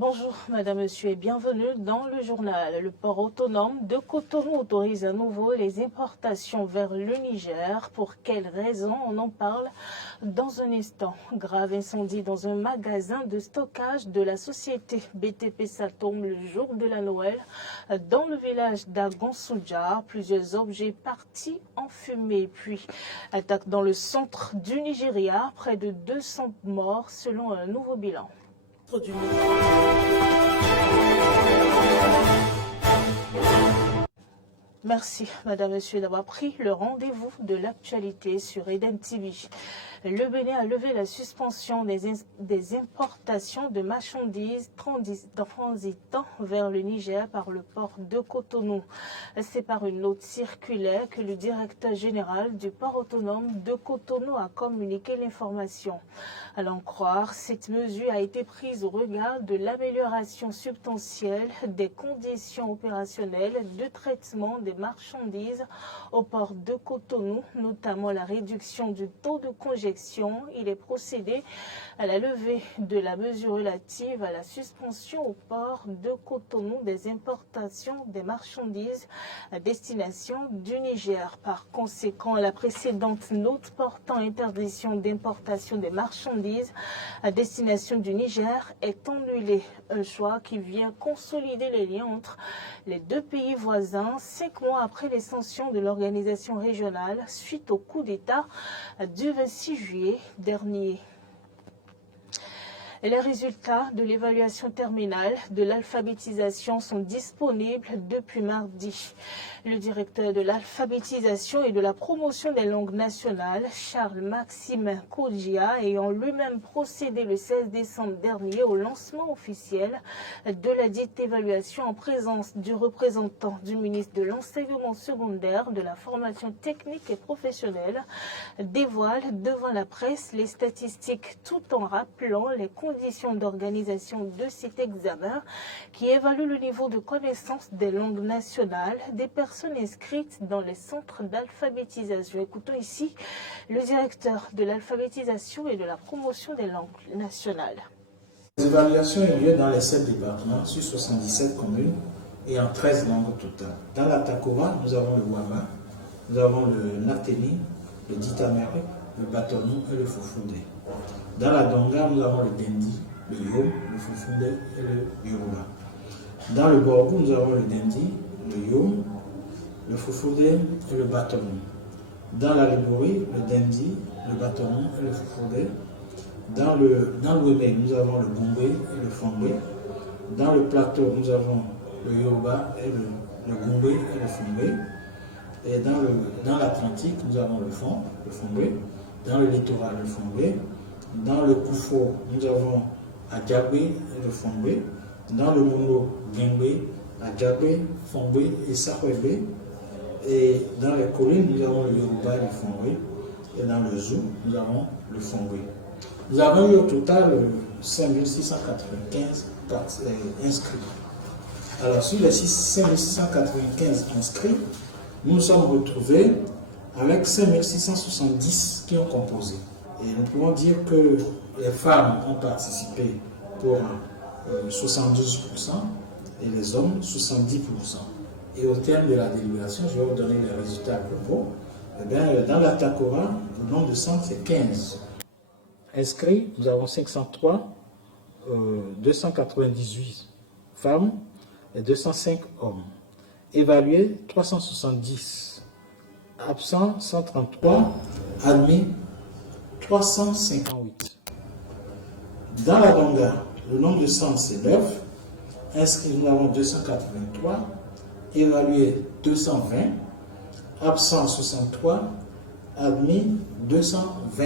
Bonjour, madame, monsieur et bienvenue dans le journal. Le port autonome de Cotonou autorise à nouveau les importations vers le Niger. Pour quelles raisons? On en parle dans un instant. Grave incendie dans un magasin de stockage de la société BTP Satom le jour de la Noël. Dans le village d'Agonsoujar, plusieurs objets partis en fumée. Puis, attaque dans le centre du Nigeria, près de 200 morts selon un nouveau bilan. Merci, madame, monsieur, d'avoir pris le rendez-vous de l'actualité sur Eden TV. Le Bénin a levé la suspension des importations de marchandises transitant vers le Niger par le port de Cotonou. C'est par une note circulaire que le directeur général du port autonome de Cotonou a communiqué l'information. À l'en croire, cette mesure a été prise au regard de l'amélioration substantielle des conditions opérationnelles de traitement des marchandises au port de Cotonou, notamment la réduction du taux de congestion. Il est procédé à la levée de la mesure relative à la suspension au port de Cotonou des importations des marchandises à destination du Niger. Par conséquent, la précédente note portant interdiction d'importation des marchandises à destination du Niger est annulée. Un choix qui vient consolider les liens entre les deux pays voisins 5 mois après les sanctions de l'organisation régionale suite au coup d'État du 26 juillet dernier. Les résultats de l'évaluation terminale de l'alphabétisation sont disponibles depuis mardi. Le directeur de l'alphabétisation et de la promotion des langues nationales, Charles-Maximin Kodjia, ayant lui-même procédé le 16 décembre dernier au lancement officiel de la dite évaluation en présence du représentant du ministre de l'Enseignement secondaire, de la formation technique et professionnelle, dévoile devant la presse les statistiques tout en rappelant les conditions d'organisation de cet examen qui évalue le niveau de connaissance des langues nationales des personnes inscrites dans les centres d'alphabétisation. Écoutons ici le directeur de l'alphabétisation et de la promotion des langues nationales. Les évaluations ont lieu dans les 7 départements sur 77 communes et en 13 langues totales. Dans la Takoma, nous avons le Wama, nous avons le Nateni, le Ditamere, le Batonou et le Fufundé. Dans la Donga, nous avons le Dendi, le Yom, le Fufundé et le Yoruba. Dans le Borgou, nous avons le Dendi, le Yom, le Fufundé et le Batonou. Dans la Lebouri, le Dendi, le Batonou et le Fufundé. Dans l'Ouémé, nous avons le Gombe et le Fongbe. Dans le Plateau, nous avons le Yoruba et le Gombe et le Fongbe. Et dans l'Atlantique, nous avons le Fongbe. Dans le littoral, le Fongbe. Dans le Koufo, nous avons Adjabé et le Fongbe. Dans le Mono, Gengbe, Adjabé, Fongbe et Sahwebe. Et dans les collines, nous avons le Yoruba et le Fongbe. Et dans le Zou, nous avons le Fongbe. Nous avons eu au total 5695 inscrits. Alors, sur les 5695 inscrits, nous nous sommes retrouvés avec 5670 qui ont composé. Et nous pouvons dire que les femmes ont participé pour 72% et les hommes 70%. Et au terme de la délibération, je vais vous donner les résultats globaux. Eh bien, dans la Takora, le nombre de centres, c'est 15. Inscrits, nous avons 503, 298 femmes et 205 hommes. Évalués, 370. Absents, 133. Admis, 358. Dans la Donga, le nombre de centres, c'est 9. Inscrits, nous avons 283. Évalués, 220. Absents, 63. Admis, 220.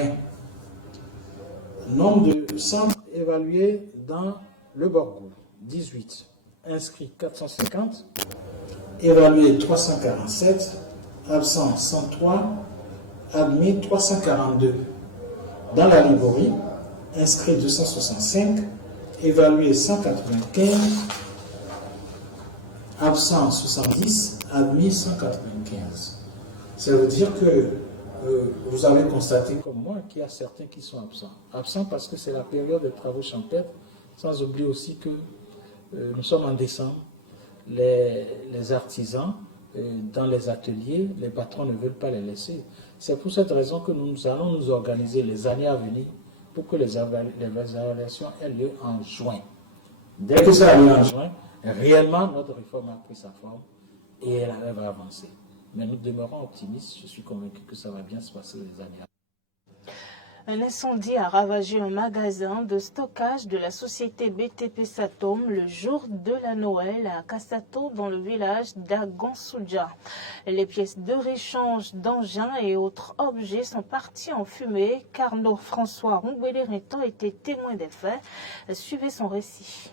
Nombre de centres évalués dans le Borgou, 18. Inscrits 450. Évalués 347. Absents 103. Admis 342. Dans la Liborie, inscrits 265. Évalués 195. Absents 70. Admis 195. Ça veut dire que vous avez constaté comme moi qu'il y a certains qui sont absents. Absents parce que c'est la période de travaux champêtres, sans oublier aussi qu'il nous sommes en décembre, les artisans dans les ateliers, les patrons ne veulent pas les laisser. C'est pour cette raison que nous allons nous organiser les années à venir pour que les évaluations aient lieu en juin. Dès que ça a lieu en juin, réellement notre réforme a pris sa forme et elle va avancer. Mais nous demeurons optimistes, je suis convaincu que ça va bien se passer les années à venir. Un incendie a ravagé un magasin de stockage de la société BTP Satom le jour de la Noël à Kassato dans le village d'Agonsoudja. Les pièces de réchange d'engins et autres objets sont parties en fumée. Carnot François Rongbélé-Rinton était témoin des faits. Suivez son récit.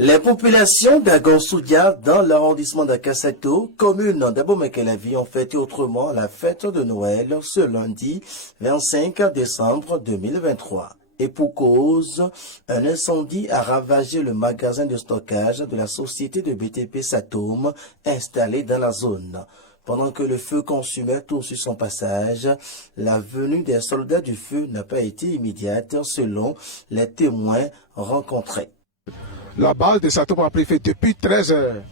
Les populations d'Agonsoudja dans l'arrondissement d'Akassato, commune d'Abomey-Calavi, ont fêté autrement la fête de Noël ce lundi 25 décembre 2023. Et pour cause, un incendie a ravagé le magasin de stockage de la société de BTP Satom installé dans la zone. Pendant que le feu consumait tout sur son passage, la venue des soldats du feu n'a pas été immédiate selon les témoins rencontrés. La base de Satom a pris feu depuis 13 heures.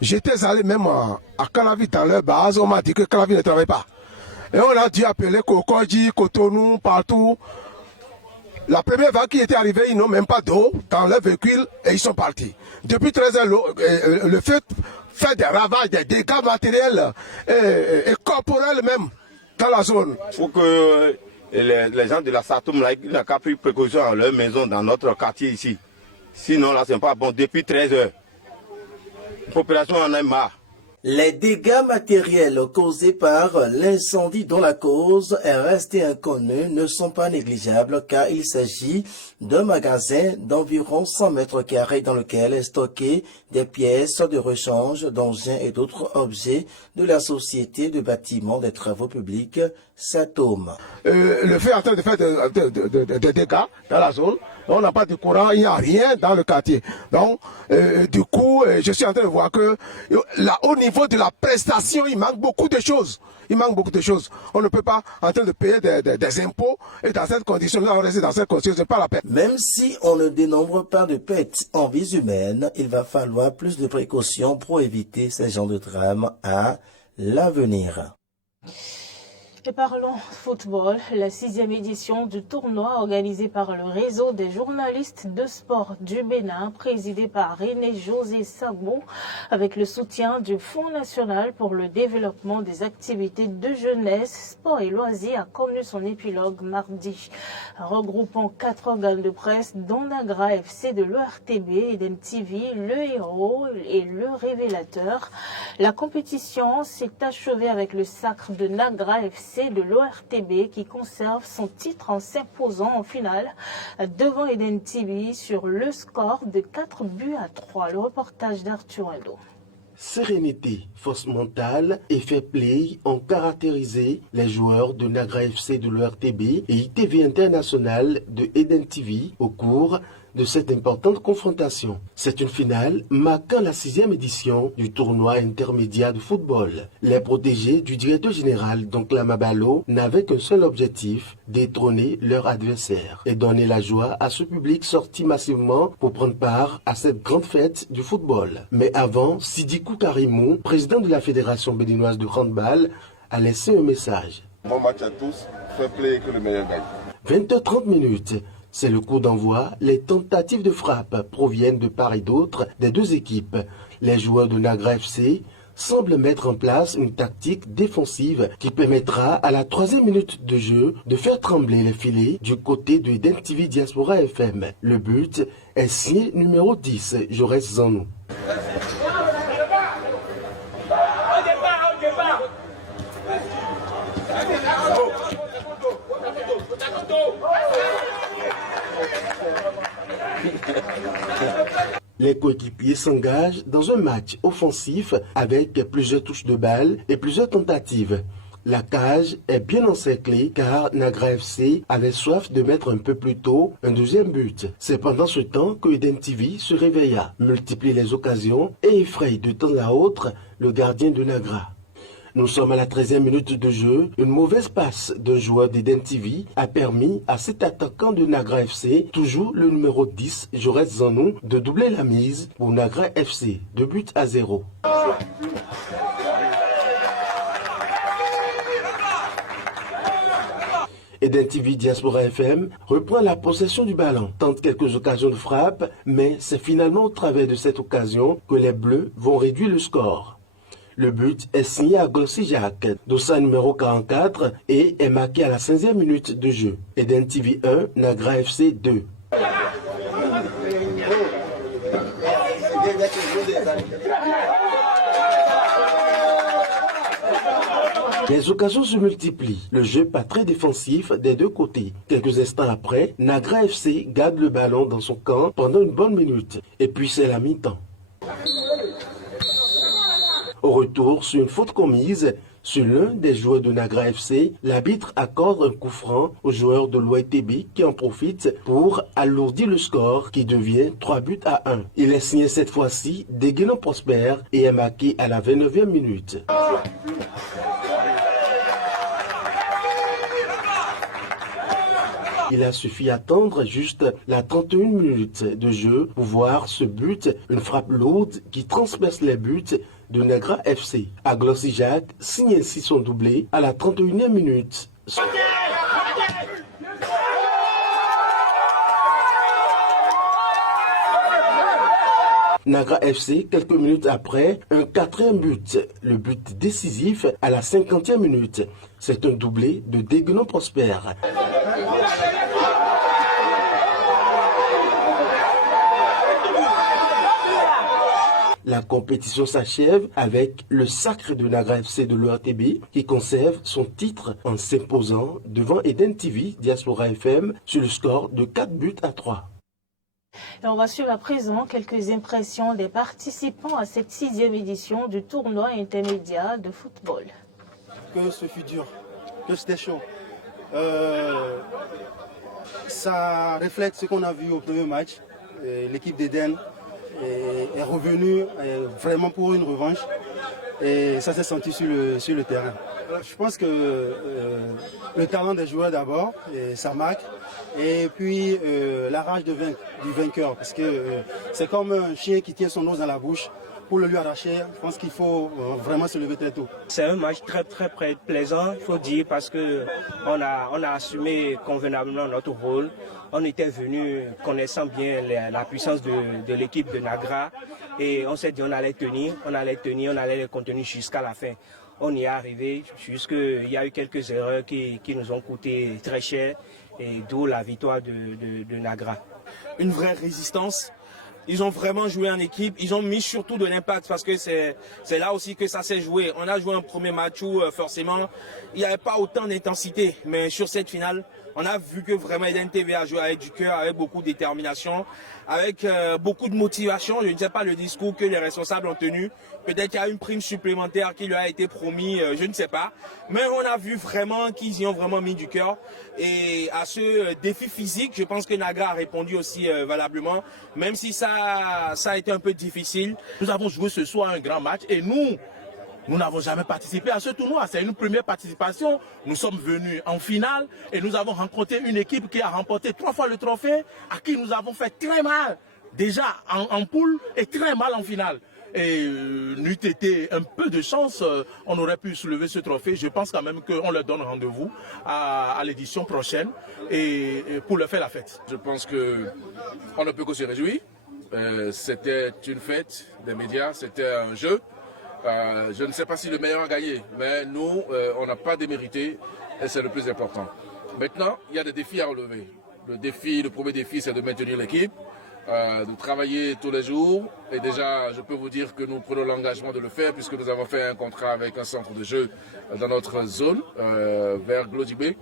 J'étais allé même à Calavi dans leur base, on m'a dit que Calavi ne travaille pas. Et on a dû appeler Kokodji, Cotonou, partout. La première vague qui était arrivée, ils n'ont même pas d'eau dans leur véhicule et ils sont partis. Depuis 13 heures, le feu fait des ravages, des dégâts matériels et corporels même dans la zone. Il faut que les gens de la Satom n'ont qu'à prendre précaution à leur maison dans notre quartier ici. Sinon, là, c'est pas bon. Depuis 13 heures, la population en a marre. Les dégâts matériels causés par l'incendie dont la cause est restée inconnue ne sont pas négligeables car il s'agit d'un magasin d'environ 100 mètres carrés dans lequel est stocké des pièces de rechange d'engins et d'autres objets de la société de bâtiment des travaux publics Satom. Le feu est en train de faire des dégâts dans la zone. On n'a pas de courant, il n'y a rien dans le quartier. Donc, du coup, je suis en train de voir que là, au niveau de la prestation, il manque beaucoup de choses. Il manque beaucoup de choses. On ne peut pas en train de payer des impôts et dans cette condition, là, on reste dans cette condition, c'est pas la peine. Même si on ne dénombre pas de pertes en vies humaines, il va falloir plus de précautions pour éviter ces genres de drames à l'avenir. Et parlons football, la 6e édition du tournoi organisé par le réseau des journalistes de sport du Bénin, présidé par René-José Sagbo, avec le soutien du Fonds national pour le développement des activités de jeunesse, sport et loisirs, a connu son épilogue mardi. Regroupant 4 organes de presse, dont Nagra FC de l'ERTB, Eden TV, Le Héros et Le Révélateur, la compétition s'est achevée avec le sacre de Nagra FC de l'ORTB qui conserve son titre en s'imposant en finale devant Eden TV sur le score de 4-3. Le reportage d'Arthur Endo. Sérénité, force mentale et fair play ont caractérisé les joueurs de Nagra FC de l'ORTB et ITV International de Eden TV au cours de cette importante confrontation. C'est une finale marquant la 6e édition du tournoi intermédiaire de football. Les protégés du directeur général, donc Lamabalo, n'avaient qu'un seul objectif, détrôner leur adversaire et donner la joie à ce public sorti massivement pour prendre part à cette grande fête du football. Mais avant, Sidikou Karimou, président de la Fédération béninoise de handball, a laissé un message. Bon match à tous, fair play que le meilleur gagne. 20h30 minutes. C'est le coup d'envoi. Les tentatives de frappe proviennent de part et d'autre des deux équipes. Les joueurs de Nagra FC semblent mettre en place une tactique défensive qui permettra à la 3e minute de jeu de faire trembler les filets du côté de Eden TV Diaspora FM. Le but est signé numéro 10, Jaurès Zanou. Les coéquipiers s'engagent dans un match offensif avec plusieurs touches de balle et plusieurs tentatives. La cage est bien encerclée car Nagra FC avait soif de mettre un peu plus tôt un deuxième but. C'est pendant ce temps que Eden TV se réveilla, multiplie les occasions et effraie de temps à autre le gardien de Nagra. Nous sommes à la 13e minute de jeu. Une mauvaise passe d'un joueur d'Eden TV a permis à cet attaquant de Nagra FC, toujours le numéro 10, Joreth Zanou, de doubler la mise pour Nagra FC, 2-0. Eden TV Diaspora FM reprend la possession du ballon, tente quelques occasions de frappe, mais c'est finalement au travers de cette occasion que les Bleus vont réduire le score. Le but est signé à Glossy Jacques, dossard numéro 44, et est marqué à la 15e minute de jeu. Eden TV 1, Nagra FC 2. Les occasions se multiplient, le jeu pas très défensif des deux côtés. Quelques instants après, Nagra FC garde le ballon dans son camp pendant une bonne minute. Et puis c'est la mi-temps. Au retour, sur une faute commise sur l'un des joueurs de Nagra FC, l'arbitre accorde un coup franc au joueur de l'OITB qui en profite pour alourdir le score qui devient 3-1. Il est signé cette fois-ci Deguenon Prosper et est marqué à la 29e minute. Il a suffi attendre juste la 31 minutes de jeu pour voir ce but, une frappe lourde qui transperce les buts de Nagra FC. À Glossy Jacques signe ainsi son doublé à la 31e minute. Nagra FC, quelques minutes après, un 4e but, le but décisif à la 50e minute. C'est un doublé de Deguenon Prosper. La compétition s'achève avec le sacre de Nagra FC de l'ORTB qui conserve son titre en s'imposant devant Eden TV Diaspora FM sur le score de 4-3. Et on va suivre à présent quelques impressions des participants à cette 6e édition du tournoi intermédiaire de football. Que ce fut dur, que c'était chaud. Ça reflète ce qu'on a vu au premier match. L'équipe d'Eden est revenue vraiment pour une revanche et ça s'est senti sur le terrain. Je pense que le talent des joueurs d'abord, ça marque, et puis la rage du vainqueur, parce que c'est comme un chien qui tient son os dans la bouche. Pour le lui arracher, je pense qu'il faut vraiment se lever très tôt. C'est un match très plaisant, il faut dire, parce qu'on a assumé convenablement notre rôle. On était venu connaissant bien la puissance de l'équipe de Nagra et on s'est dit on allait tenir, on allait les contenir jusqu'à la fin. On y est arrivé, jusqu'il y a eu quelques erreurs qui nous ont coûté très cher, et d'où la victoire de Nagra. Une vraie résistance. Ils ont vraiment joué en équipe, ils ont mis surtout de l'impact parce que c'est là aussi que ça s'est joué. On a joué un premier match où forcément il n'y avait pas autant d'intensité, mais sur cette finale, on a vu que vraiment Eden TV a joué avec du cœur, avec beaucoup de détermination, avec beaucoup de motivation. Je ne sais pas le discours que les responsables ont tenu. Peut-être qu'il y a une prime supplémentaire qui leur a été promis, je ne sais pas. Mais on a vu vraiment qu'ils y ont vraiment mis du cœur. Et à ce défi physique, je pense que Nagra a répondu aussi valablement, même si ça a été un peu difficile. Nous avons joué ce soir un grand match et nous n'avons jamais participé à ce tournoi. C'est une première participation. Nous sommes venus en finale et nous avons rencontré une équipe qui a remporté 3 fois le trophée, à qui nous avons fait très mal déjà en poule et très mal en finale. Et n'eût été un peu de chance, on aurait pu soulever ce trophée. Je pense quand même qu'on leur donne rendez-vous à l'édition prochaine et pour leur faire la fête. Je pense qu'on ne peut que se réjouir. C'était une fête des médias, c'était un jeu. Je ne sais pas si le meilleur a gagné, mais nous, on n'a pas démérité et c'est le plus important. Maintenant, il y a des défis à relever. Le premier défi, c'est de maintenir l'équipe, de travailler tous les jours. Et déjà, je peux vous dire que nous prenons l'engagement de le faire puisque nous avons fait un contrat avec un centre de jeu dans notre zone, vers Glodibé,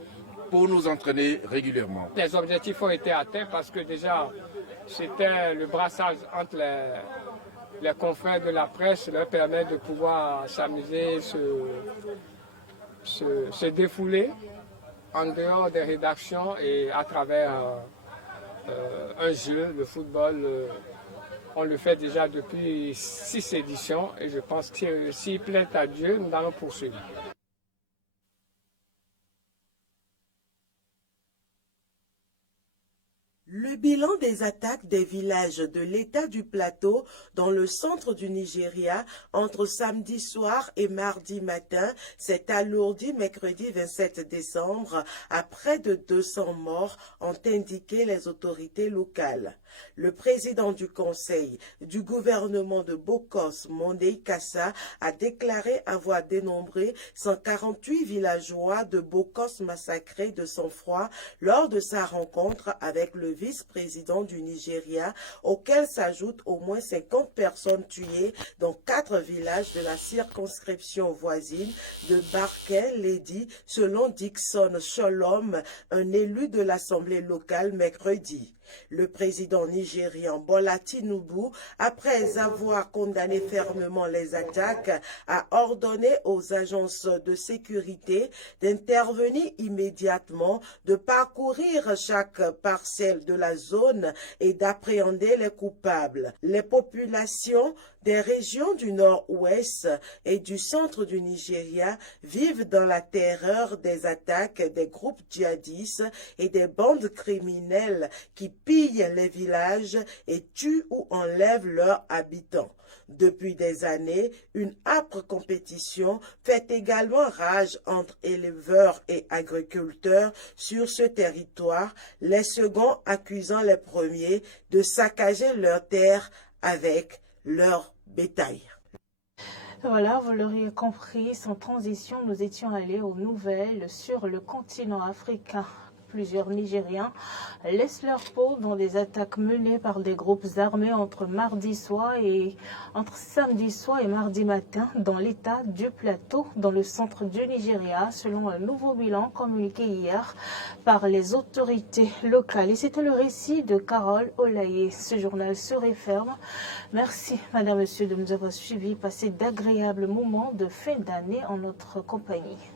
pour nous entraîner régulièrement. Les objectifs ont été atteints parce que déjà, c'était le brassage entre les confrères de la presse leur permet de pouvoir s'amuser, se défouler en dehors des rédactions et à travers un jeu, le football, On le fait déjà depuis 6 éditions et je pense que s'il plaît à Dieu, nous allons poursuivre. Le bilan des attaques des villages de l'État du Plateau dans le centre du Nigeria entre samedi soir et mardi matin s'est alourdi mercredi 27 décembre à près de 200 morts, ont indiqué les autorités locales. Le président du conseil du gouvernement de Bokos, Mondei Kassa, a déclaré avoir dénombré 148 villageois de Bokos massacrés de sang-froid lors de sa rencontre avec le vice-président du Nigeria, auquel s'ajoutent au moins 50 personnes tuées dans 4 villages de la circonscription voisine de Barkel-Ledi, selon Dixon Sholom, un élu de l'Assemblée locale mercredi. Le président nigérian Bola Tinubu, après avoir condamné fermement les attaques, a ordonné aux agences de sécurité d'intervenir immédiatement, de parcourir chaque parcelle de la zone et d'appréhender les coupables. Les populations des régions du nord-ouest et du centre du Nigeria vivent dans la terreur des attaques des groupes djihadistes et des bandes criminelles qui pillent les villages et tuent ou enlèvent leurs habitants. Depuis des années, une âpre compétition fait également rage entre éleveurs et agriculteurs sur ce territoire, les seconds accusant les premiers de saccager leurs terres avec leur bétail. Voilà, vous l'auriez compris, sans transition, nous étions allés aux nouvelles sur le continent africain. Plusieurs Nigériens laissent leur peau dans des attaques menées par des groupes armés entre samedi soir et mardi matin dans l'état du Plateau, dans le centre du Nigeria, selon un nouveau bilan communiqué hier par les autorités locales. Et c'était le récit de Carole Olaye. Ce journal se referme. Merci, madame, monsieur, de nous avoir suivis. Passez d'agréables moments de fin d'année en notre compagnie.